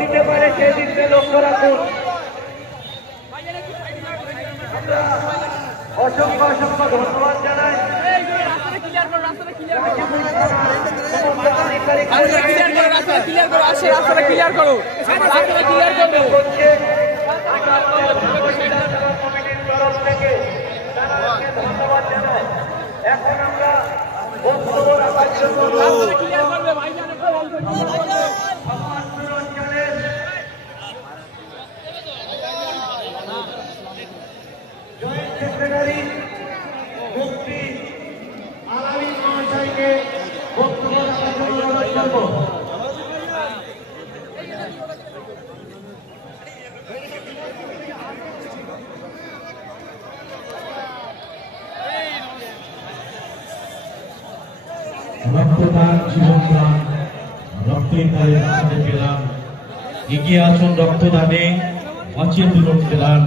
দিতে পারে সেই দিকে লক্ষ্য রাখুন। অসংখ্য অসংখ্য ধন্যবাদ জানাই। এখন আমরা বক্তব্য রাখার জন্য জয়েন্ট সেক্রেটারি মুফতি আলামী মহাশয়কে বক্তব্য রাখার জন্য অনুরোধ করব। রক্তদান জীবনদান, রক্তের দানে পেলাম, এগিয়ে আসুন রক্তদানে, অচেতন পেলাম।